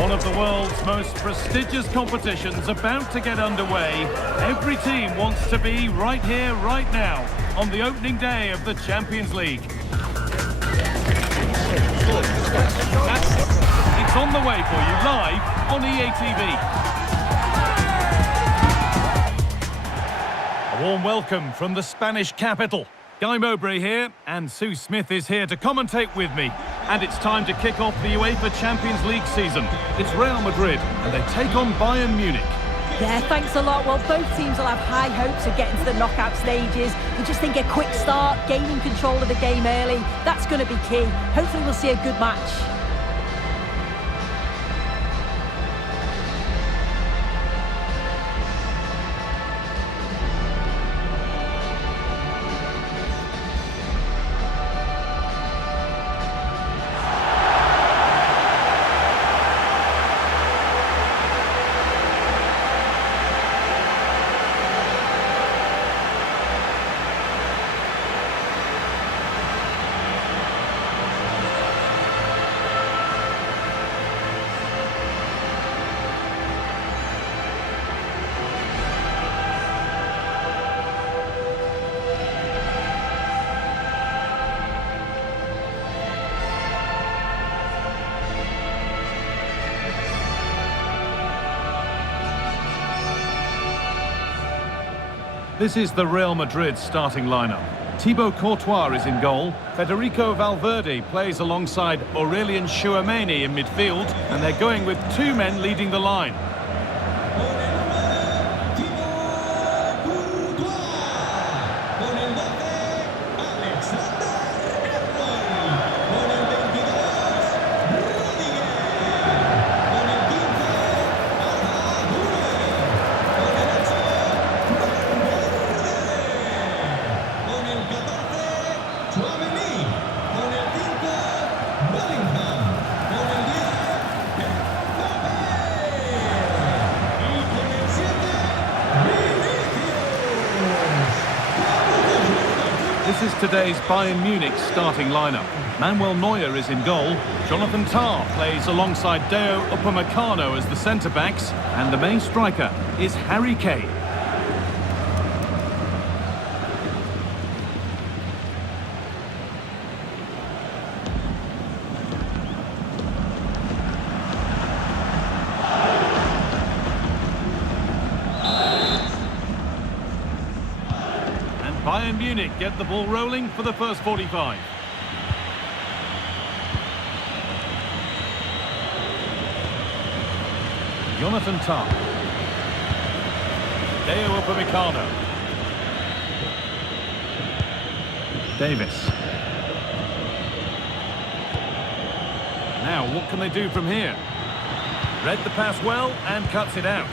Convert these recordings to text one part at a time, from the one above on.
One of the world's most prestigious competitions about to get underway. Every team wants to be right here, right now, on the opening day of the Champions League. It's on the way for you live on EA TV. A warm welcome from the Spanish capital. Guy Mowbray here, and Sue Smith is here to commentate with me. And it's time to kick off the UEFA Champions League season. It's Real Madrid, and they take on Bayern Munich. Yeah, thanks a lot. Well, both teams will have high hopes of getting to the knockout stages. We just think a quick start, gaining control of the game early, that's going to be key. Hopefully we'll see a good match. This is the Real Madrid starting lineup. Thibaut Courtois is in goal. Federico Valverde plays alongside Aurelien Tchouameni in midfield, and they're going with two men leading the line. This is today's Bayern Munich starting lineup. Manuel Neuer is in goal. Jonathan Tah plays alongside Deo Upamecano as the centre-backs. And the main striker is Harry Kane. Bayern Munich get the ball rolling for the first 45. Jonathan Tah. Deo Upamecano. Davis. Now, what can they do from here? Read the pass well and cuts it out.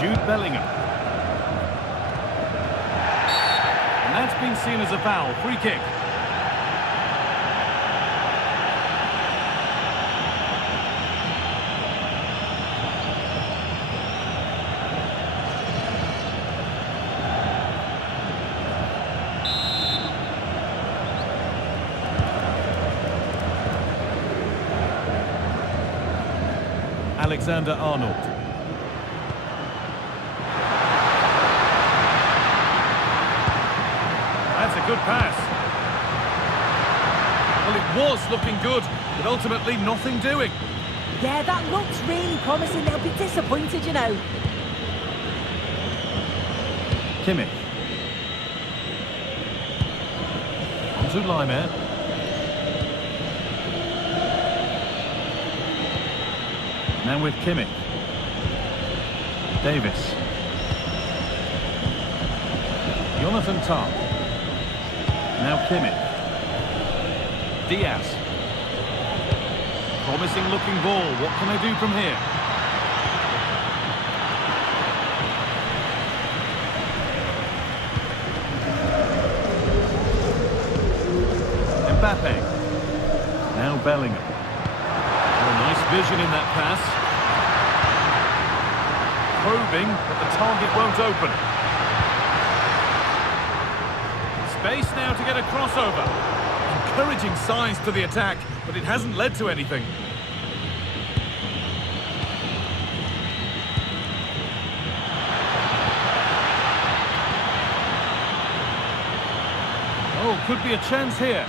Jude Bellingham. And that's been seen as a foul. Free kick. Alexander-Arnold. That's a good pass. Well, it was looking good, but ultimately nothing doing. Yeah, that looks really promising. They'll be disappointed, you know. Kimmich. On to Laimer. Now with Kimmich. Davis. Jonathan Tah. Now Kimmich. Diaz. Promising looking ball. What can they do from here? Mbappe. Now Bellingham. Oh, nice vision in that pass. probing, but the target won't open. Space now to get a crossover. Encouraging signs to the attack, but it hasn't led to anything. Oh, could be a chance here.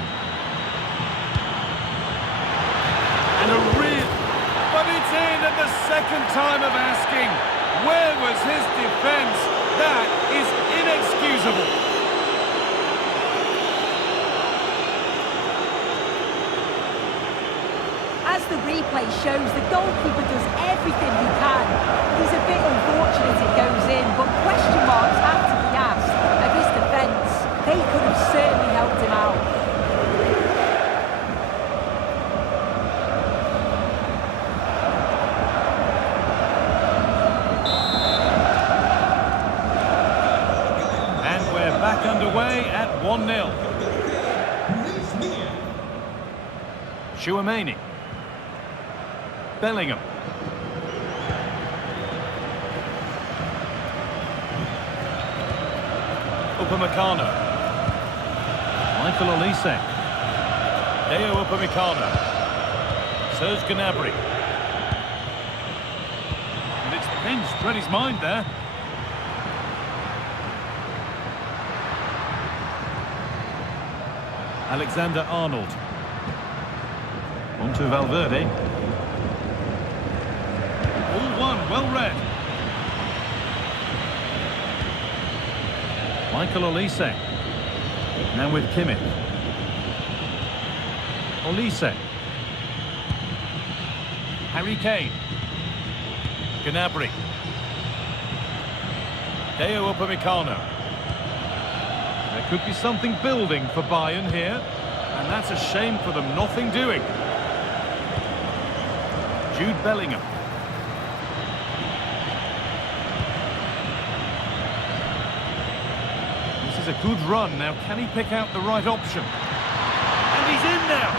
And a real... But it's in at the second time of asking. Where was his defence? That is inexcusable. As the replay shows, the goalkeeper does everything he can. He's a bit unfortunate it goes in, but question marks have to be asked of his defence. They could have certainly helped him out. And we're back underway at 1-0. Chouameni. Bellingham. Upamecano. Michael Olise. Deo Upamecano. Serge Gnabry. And it's pinched, read his mind there. Alexander-Arnold. On to Valverde. All one, well read. Michael Olise. Now with Kimmich. Olise. Harry Kane. Gnabry. Deo Upamecano. There could be something building for Bayern here, and that's a shame for them, nothing doing. Jude Bellingham. This is a good run. Now, can he pick out the right option? And he's in now.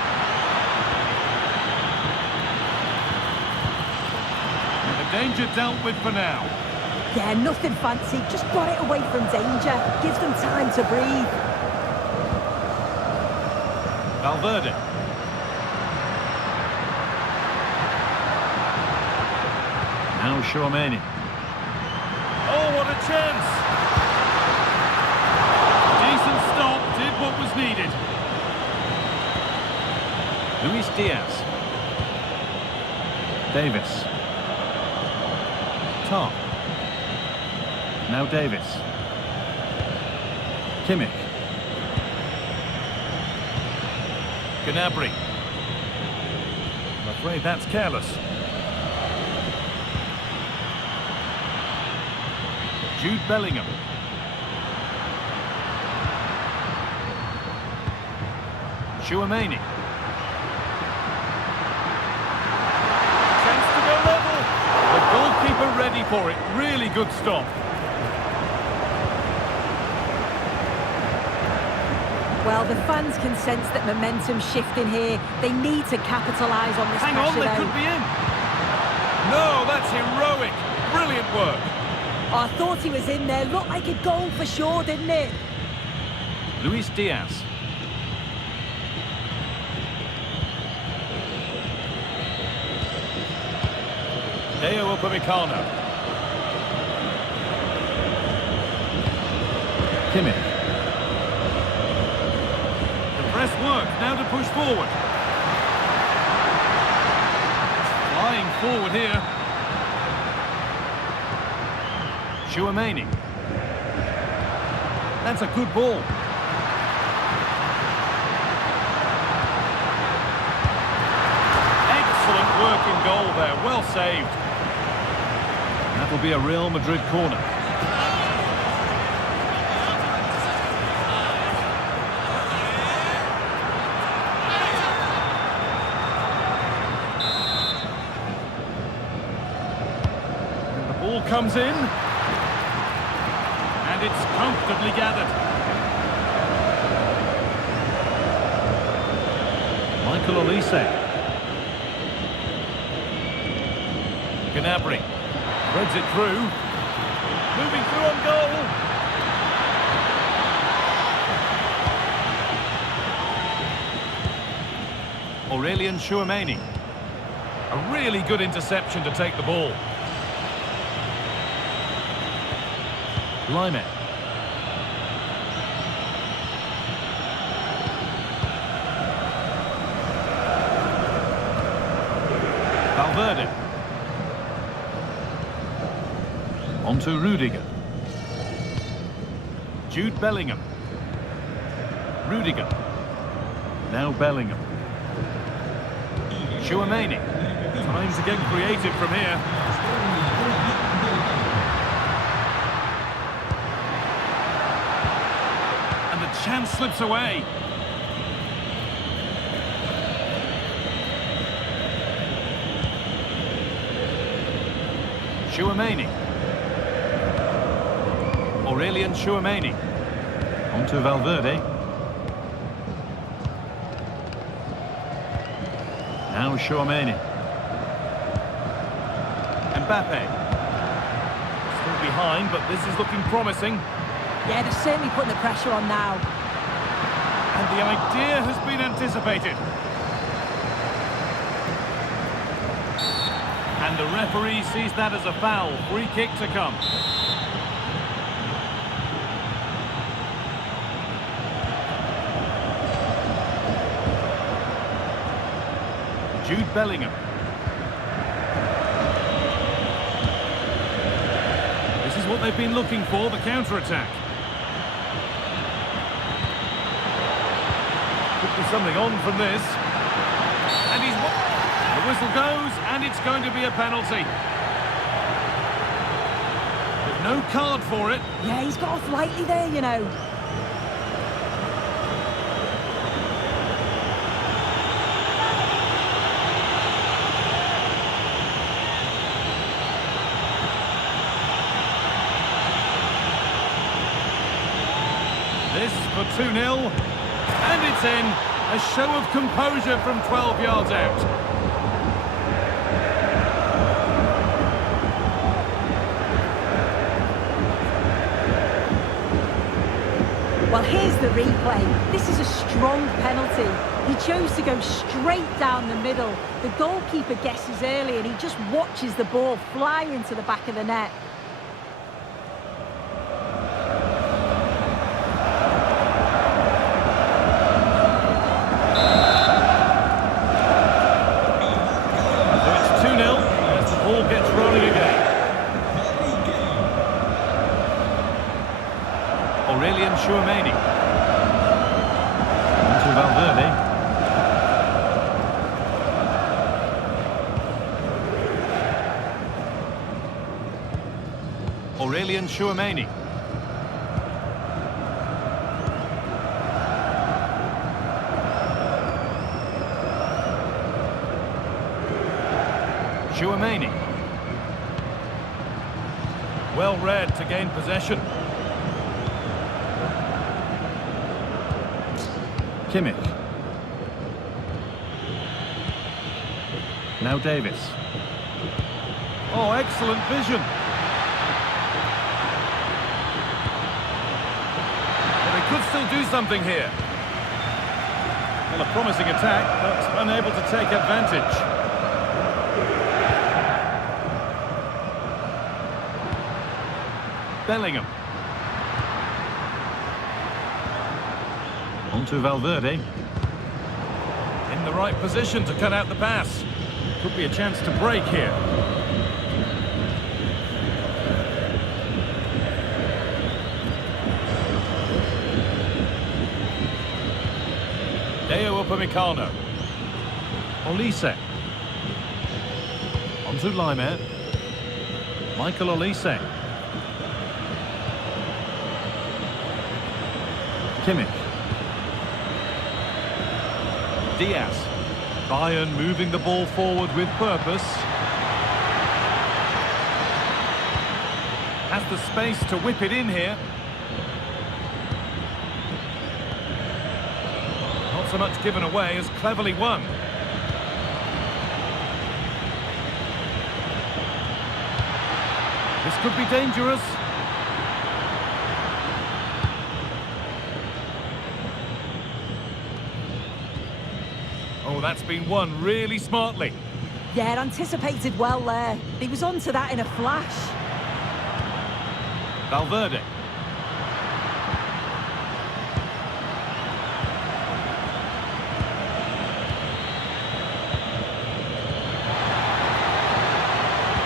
And the danger dealt with for now. Yeah, nothing fancy. Just got it away from danger. Gives them time to breathe. Valverde. Now Chouameni. Oh, what a chance! Decent stop, did what was needed. Luis Diaz. Davis. Tarp. Now Davis. Kimmich. Gnabry. I'm afraid that's careless. Jude Bellingham. Chouameni. Chance to go level. The goalkeeper ready for it. Really good stop. Well, the fans can sense that momentum's shifting here. They need to capitalise on this Hang pressure, on, they though. could be in. No, that's heroic. Brilliant work. Oh, I thought he was in there. Looked like a goal for sure, didn't it? Luis Diaz. Deo Upamecano. Kimmich. Press work, now to push forward. Flying forward here. Chouameni. That's a good ball. Excellent work in goal there, well saved. That'll be a Real Madrid corner. Comes in, and it's comfortably gathered. Michael Olise. Gnabry. Threads it through. Moving through on goal. Aurelien Tchouameni. A really good interception to take the ball. Laimet. Valverde. On to Rudiger. Jude Bellingham. Rudiger. Now Bellingham. Tchouameni. Time to get creative from here. And the chance slips away. Tchouameni. Aurelien Tchouameni. On to Valverde. Now Tchouameni. Mbappe. Still behind, but this is looking promising. Yeah, they're certainly putting the pressure on now. And the idea has been anticipated. And the referee sees that as a foul. Free kick to come. Jude Bellingham. This is what they've been looking for, the counter-attack. Could be something on from this. And he's... The whistle goes, and it's going to be a penalty. There's no card for it. Yeah, he's got off lightly there, you know. This for 2-0, and it's in. A show of composure from 12 yards out. Well, here's the replay. This is a strong penalty. He chose to go straight down the middle. The goalkeeper guesses early and he just watches the ball fly into the back of the net. Aurelien Tchouameni. On to Valverde. Aurelien Tchouameni. Tchouameni. Well read to gain possession. Kimmich. Now Davis. Oh, excellent vision. Well, they could still do something here. Well, a promising attack, but unable to take advantage. Bellingham. On to Valverde. In the right position to cut out the pass. Could be a chance to break here. Deo Upamecano. Olise. On to Laimet. Michael Olise. Kimmich. Diaz. Bayern moving the ball forward with purpose. Has the space to whip it in here. Not so much given away as cleverly won. This could be dangerous. Oh, that's been won really smartly. Yeah, anticipated well there. He was onto that in a flash. Valverde.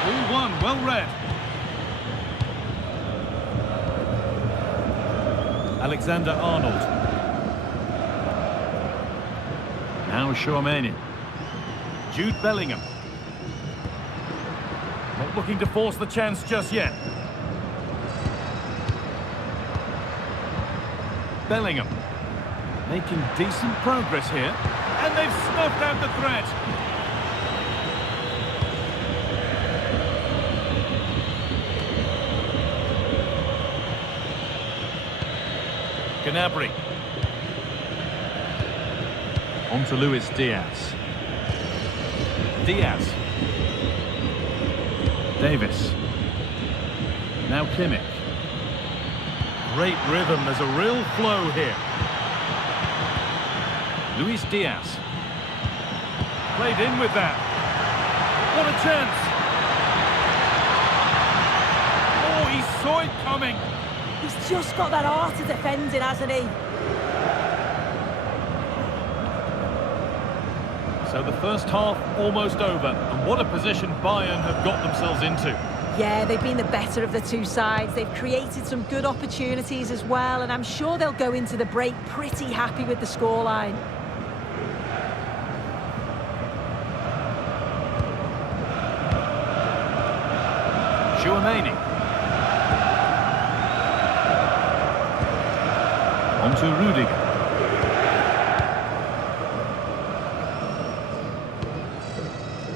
All one, well read. Alexander-Arnold. Now Chouameni. Jude Bellingham. Not looking to force the chance just yet. Bellingham. Making decent progress here. And they've snuffed out the threat. Gnabry. On to Luis Diaz. Diaz. Davis. Now Kimmich. Great rhythm, there's a real flow here. Luis Diaz. Played in with that. What a chance! Oh, he saw it coming. He's just got that art of defending, hasn't he? So the first half almost over, and what a position Bayern have got themselves into. Yeah, they've been the better of the two sides. They've created some good opportunities as well, and I'm sure they'll go into the break pretty happy with the scoreline. Chouameni. On to Rudiger.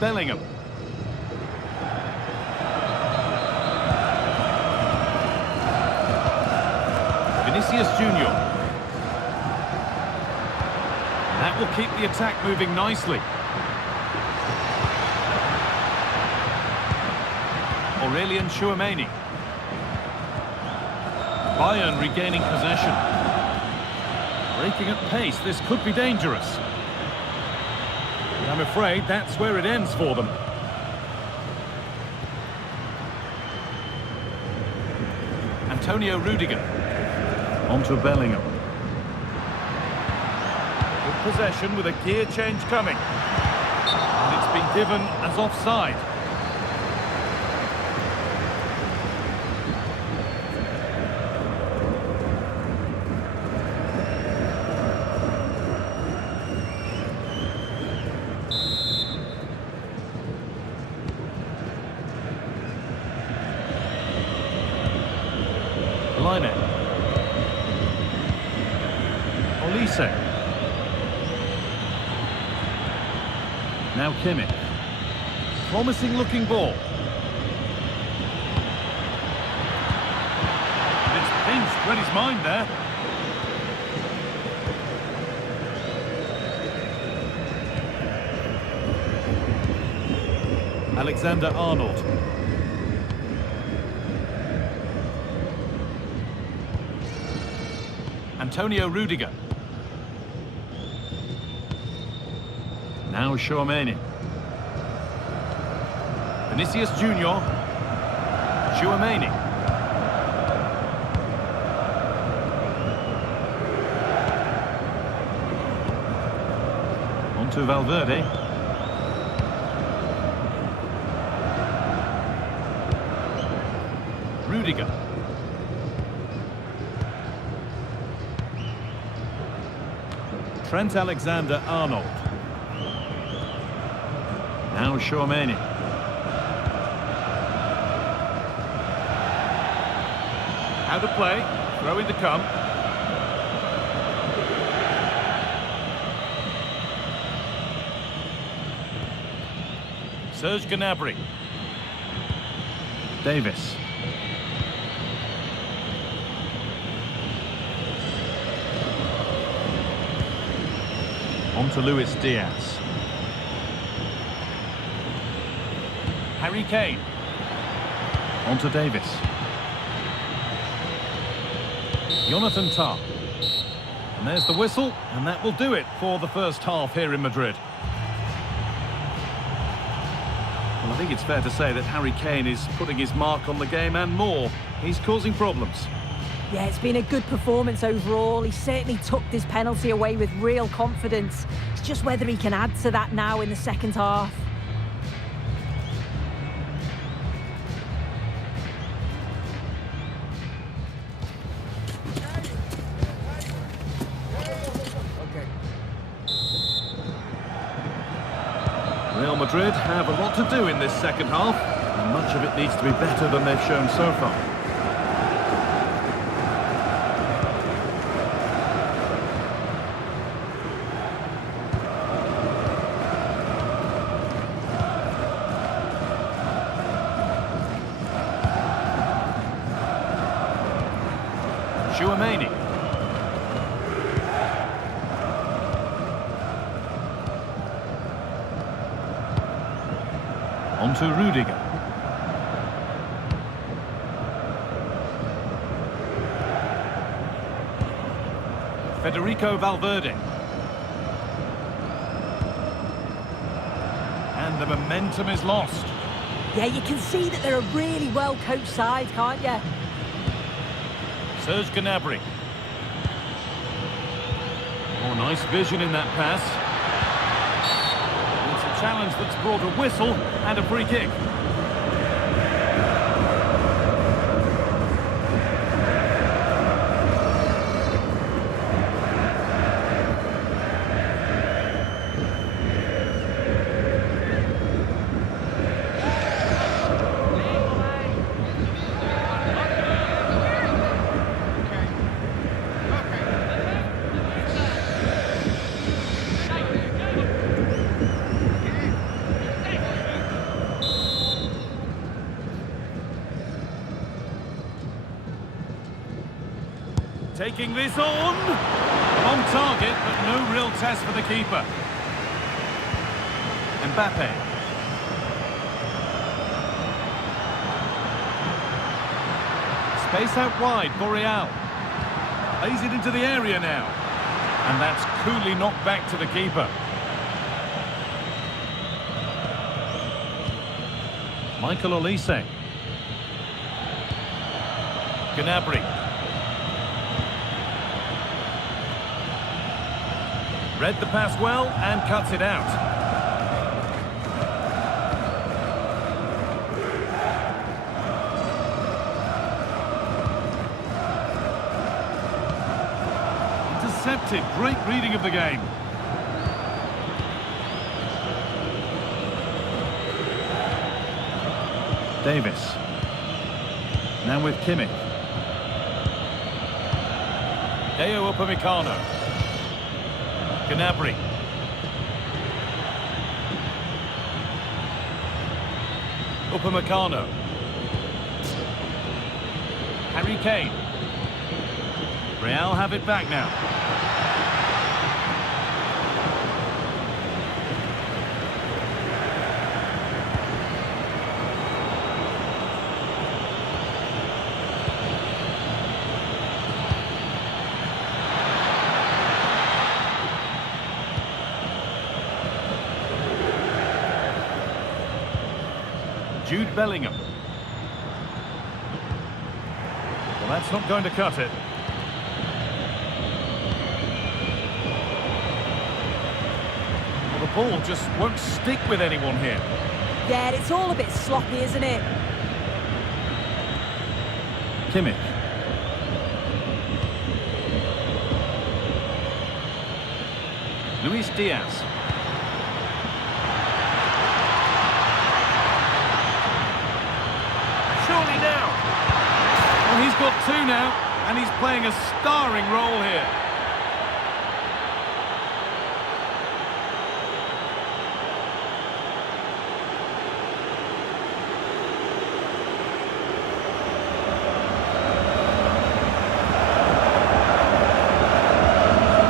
Bellingham. Vinicius Junior. That will keep the attack moving nicely. Aurelien Chouameni. Bayern regaining possession. Breaking at pace, this could be dangerous. I'm afraid that's where it ends for them. Antonio Rudiger. On to Bellingham. Good possession with a gear change coming. And it's been given as offside. Line. Olise. Now Kimmich. Promising looking ball. And it's pinched, read his mind there. Alexander-Arnold. Antonio Rudiger. Now Chouameni. Vinicius Junior. Chouameni. On to Valverde. Rudiger. Trent Alexander-Arnold. Now Chouameni. How to play, throw in to come. Serge Gnabry. Davis. On to Luis Diaz. Harry Kane. On to Davis. Jonathan Tah. And there's the whistle, and that will do it for the first half here in Madrid. Well, I think it's fair to say that Harry Kane is putting his mark on the game and more. He's causing problems. Yeah, it's been a good performance overall. He certainly took this penalty away with real confidence. It's just whether he can add to that now in the second half. Real Madrid have a lot to do in this second half, and much of it needs to be better than they've shown so far. Chouameni. On to Rudiger. Federico Valverde. And the momentum is lost. Yeah, you can see that they're a really well-coached side, can't you? Serge Gnabry. Oh, nice vision in that pass. It's a challenge that's brought a whistle and a free kick. Taking this on target, but no real test for the keeper. Mbappe. Space out wide for Real. Plays it into the area now. And that's coolly knocked back to the keeper. Michael Olise. Gnabry. Read the pass well and cuts it out. Intercepted. Great reading of the game. Davis. Now with Kimmich. Deo Upamecano. Gnabry. Upamecano. Harry Kane. Real have it back now. Jude Bellingham. Well, that's not going to cut it. Well, the ball just won't stick with anyone here. Yeah, it's all a bit sloppy, isn't it? Kimmich. Luis Diaz. Surely now. Well, he's got two now, and he's playing a starring role here.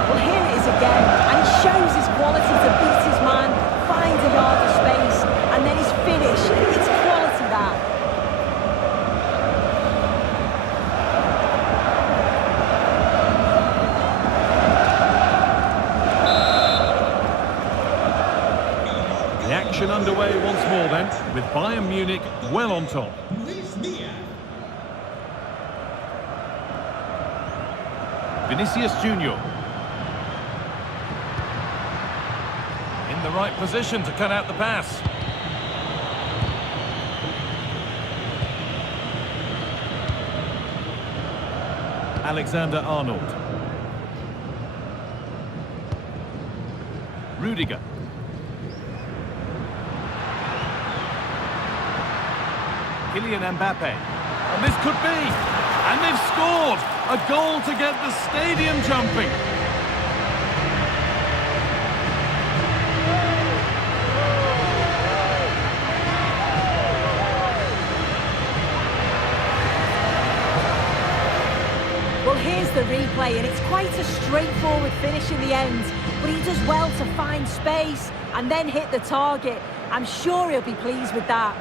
Well, here it is again, and he shows his quality to beat his man, finds a yard of space, and then his finish. It's quality, that. with Bayern Munich well on top. Vinicius Junior. In the right position to cut out the pass. Alexander-Arnold. Rudiger. Kylian Mbappe. And this could be. And they've scored. A goal to get the stadium jumping. Well, here's the replay, and it's quite a straightforward finish in the end. But he does well to find space and then hit the target. I'm sure he'll be pleased with that.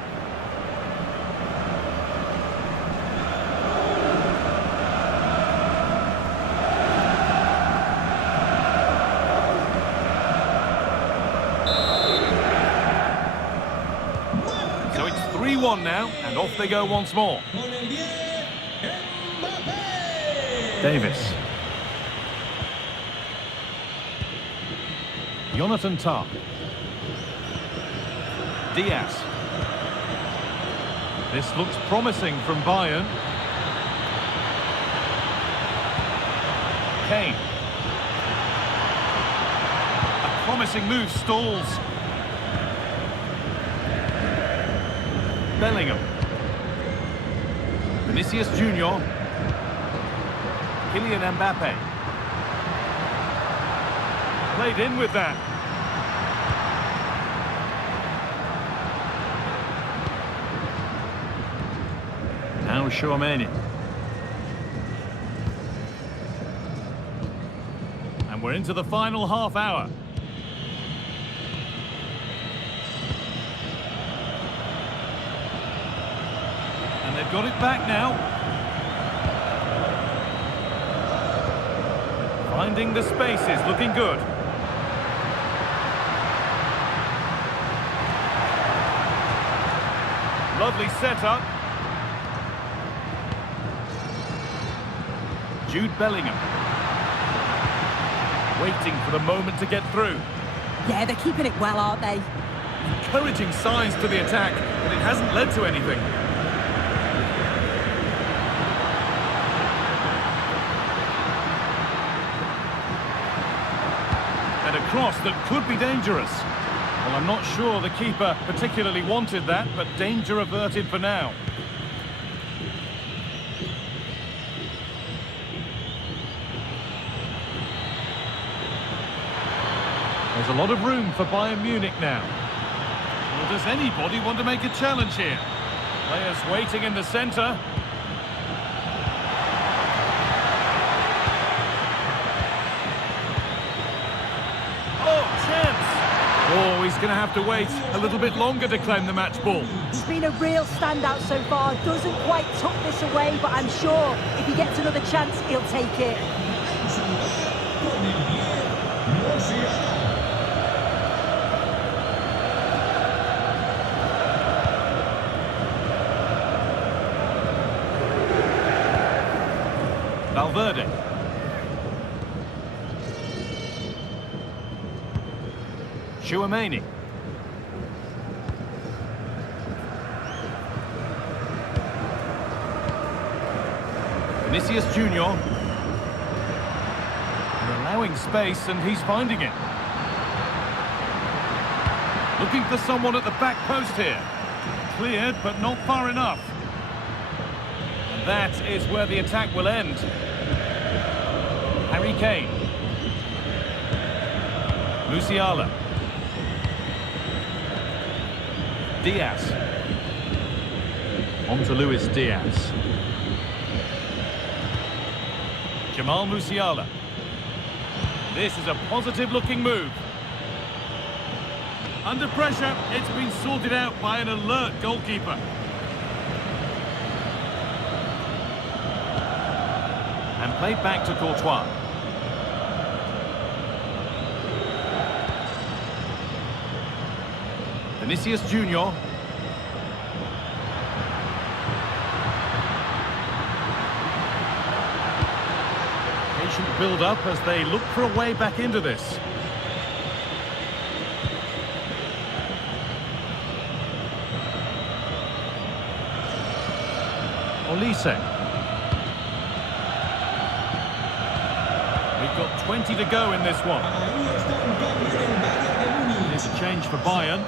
So it's 3-1 now, and off they go once more. Davis. Jonathan Tah. Diaz. This looks promising from Bayern. Kane. A promising move stalls. Bellingham. Vinicius Junior. Kylian Mbappe. Played in with that. Now Chouameni. And we're into the final half hour. And they've got it back now. Finding the spaces, looking good. Lovely setup. Jude Bellingham. Waiting for the moment to get through. Yeah, they're keeping it well, aren't they? Encouraging signs to the attack, but it hasn't led to anything. And a cross that could be dangerous. Well, I'm not sure the keeper particularly wanted that, but danger averted for now. There's a lot of room for Bayern Munich now. Well, does anybody want to make a challenge here? Players waiting in the centre. Oh, he's going to have to wait a little bit longer to claim the match ball. He's been a real standout so far. Doesn't quite tuck this away, but I'm sure if he gets another chance, he'll take it. Valverde. Chouameni. Vinicius Junior. They're allowing space and he's finding it. Looking for someone at the back post here. Cleared, but not far enough. And that is where the attack will end. Harry Kane. Musiala. Diaz. On to Luis Diaz. Jamal Musiala. This is a positive-looking move. Under pressure, it's been sorted out by an alert goalkeeper. And played back to Courtois. Vinicius Junior. Patient build-up as they look for a way back into this. Olise. We've got 20 to go in this one. Here's a change for Bayern.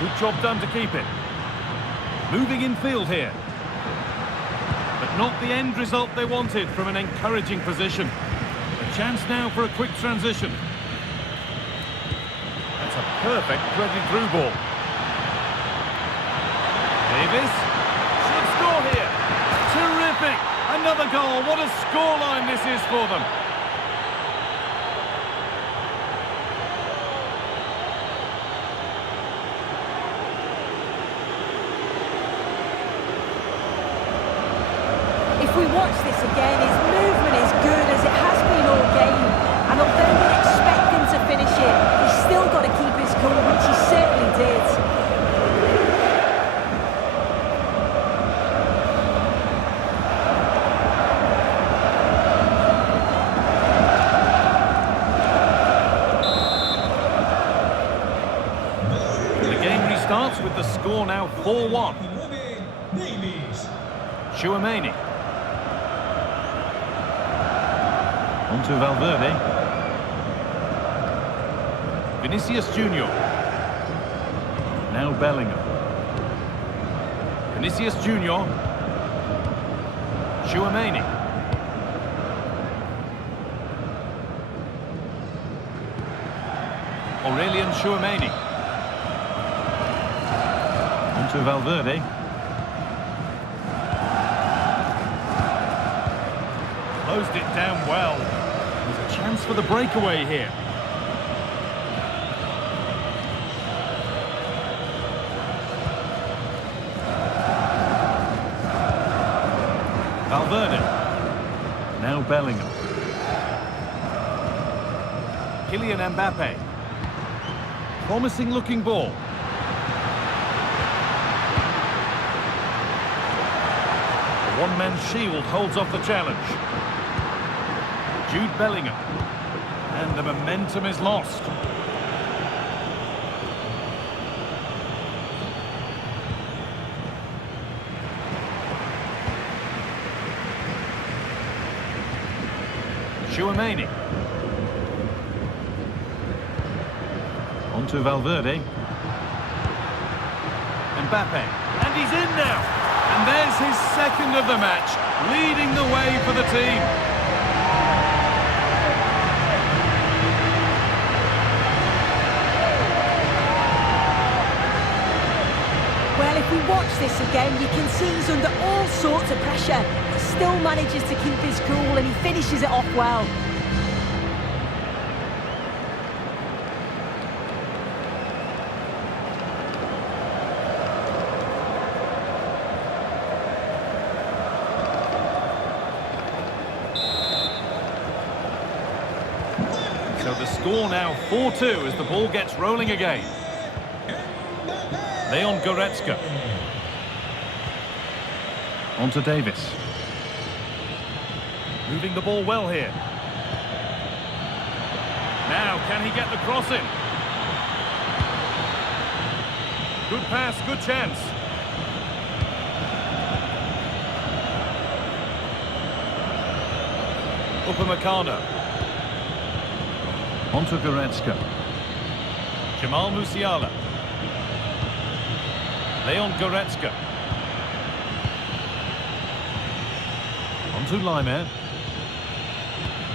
Good job done to keep it. Moving in field here. But not the end result they wanted from an encouraging position. A chance now for a quick transition. That's a perfect threaded through ball. Davis should score here. Terrific! Another goal. What a scoreline this is for them. If we watch this again, his movement is good as it has been all game. And although we expect him to finish it, he's still got to keep his cool, which he certainly did. The game restarts with the score now 4-1. Chouameni. On to Valverde. Vinicius Junior. Now Bellingham. Vinicius Junior. Chouameni. Aurelien Chouameni. On to Valverde. Closed it down well. There's a chance for the breakaway here. Valverde. Now Bellingham. Kylian Mbappe. Promising looking ball. The one-man shield holds off the challenge. Jude Bellingham. And the momentum is lost. Chouameni. On to Valverde. Mbappe. And he's in now. And there's his second of the match, leading the way for the team. Well, if we watch this again, you can see he's under all sorts of pressure. He still manages to keep his cool and he finishes it off well. So the score now 4-2 as the ball gets rolling again. Leon Goretzka. On to Davis. Moving the ball well here. Now, can he get the cross in? Good pass, good chance. Upamecano. On to Goretzka. Jamal Musiala. Leon Goretzka. On to Laimer.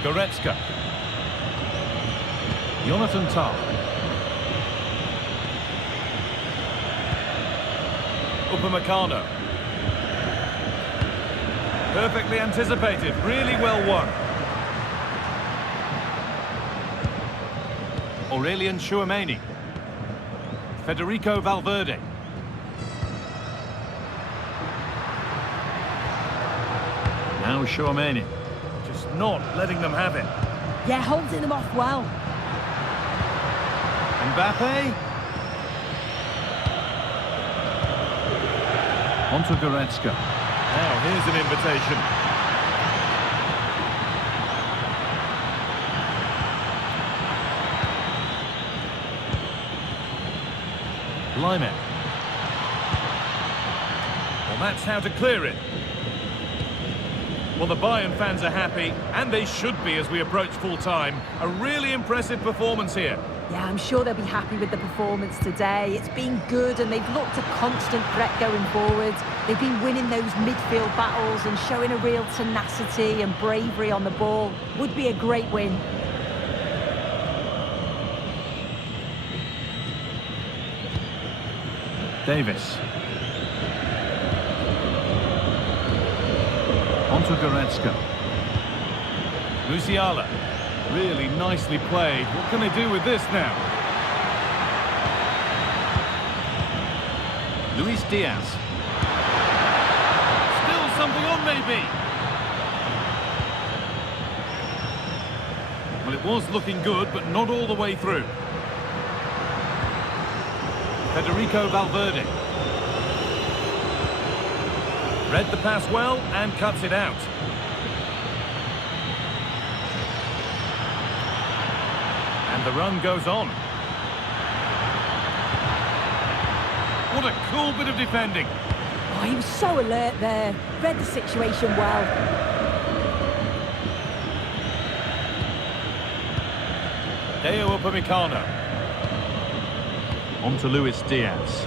Goretzka. Jonathan Tah. Upamecano. Perfectly anticipated, really well won. Aurelien Chouameni. Federico Valverde. Now Chouameni. Just not letting them have it. Yeah, holding them off well. Mbappe. On to Goretzka. Now, here's an invitation. Lyman. Well, that's how to clear it. Well, the Bayern fans are happy, and they should be as we approach full-time. A really impressive performance here. Yeah, I'm sure they'll be happy with the performance today. It's been good, and they've looked a constant threat going forwards. They've been winning those midfield battles and showing a real tenacity and bravery on the ball. Would be a great win. Davis. On to Goretzka. Musiala. Really nicely played. What can they do with this now? Luis Diaz. Still something on, maybe. Well, it was looking good, but not all the way through. Federico Valverde. Read the pass well and cuts it out. And the run goes on. What a cool bit of defending. Oh, he was so alert there. Read the situation well. Deo Upamecano. On to Luis Diaz.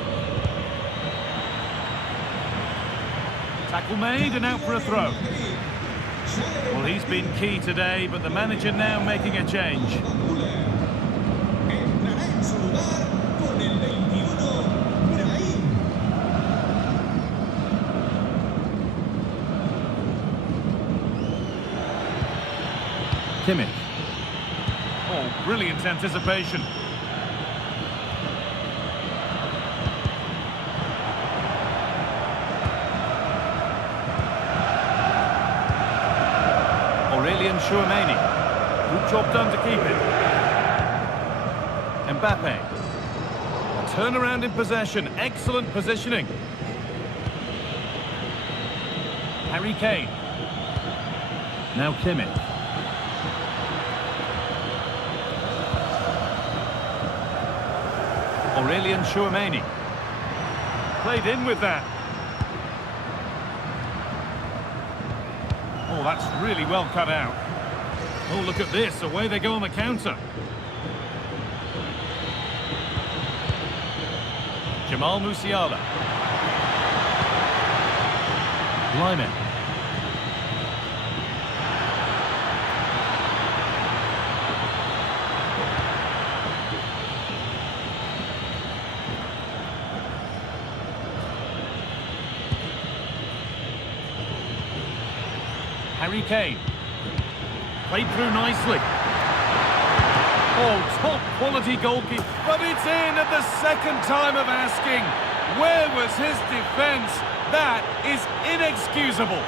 Tackle made and out for a throw. Well, he's been key today, but the manager now making a change. Kimmich. Oh, brilliant anticipation. Chouameni. Good job done to keep it. Mbappe. A turnaround in possession. Excellent positioning. Harry Kane. Now Kimmich. Aurelien Chouameni. Played in with that. Oh, that's really well cut out. Oh, look at this. Away they go on the counter. Jamal Musiala. Lyman. Harry Kane. Played through nicely. Oh, top quality goalkeeper. But it's in at the second time of asking. Where was his defence? That is inexcusable.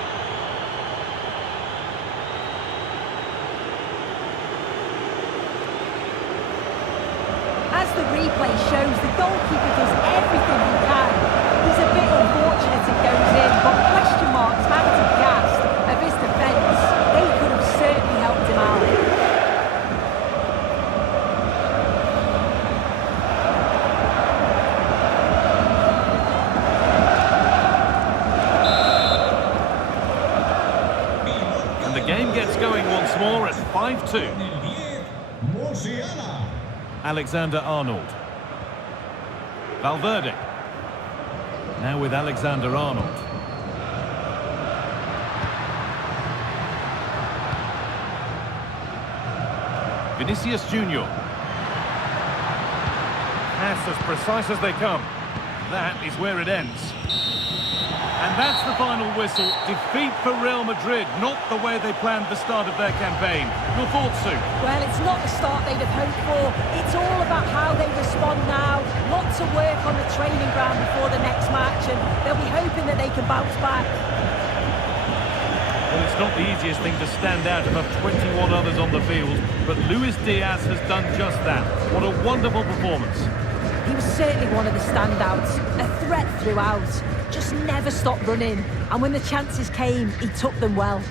As the replay shows, the goalkeeper does everything he can. He's a bit unfortunate it goes in, but question marks have to be asked of his defence. They could have certainly helped him out. And the game gets going once more at 5-2. Alexander-Arnold. Valverde. Now with Alexander-Arnold. Vinicius Junior. Pass as precise as they come. That is where it ends. And that's the final whistle. Defeat for Real Madrid, not the way they planned the start of their campaign. Your thoughts, Sue? Well, it's not the start they'd have hoped for. It's all about how they respond now. Lots of work on the training ground before the next match, and they'll be hoping that they can bounce back. Well, it's not the easiest thing to stand out above 21 others on the field, but Luis Diaz has done just that. What a wonderful performance. He was certainly one of the standouts, a threat throughout, just never stopped running, and when the chances came, he took them well.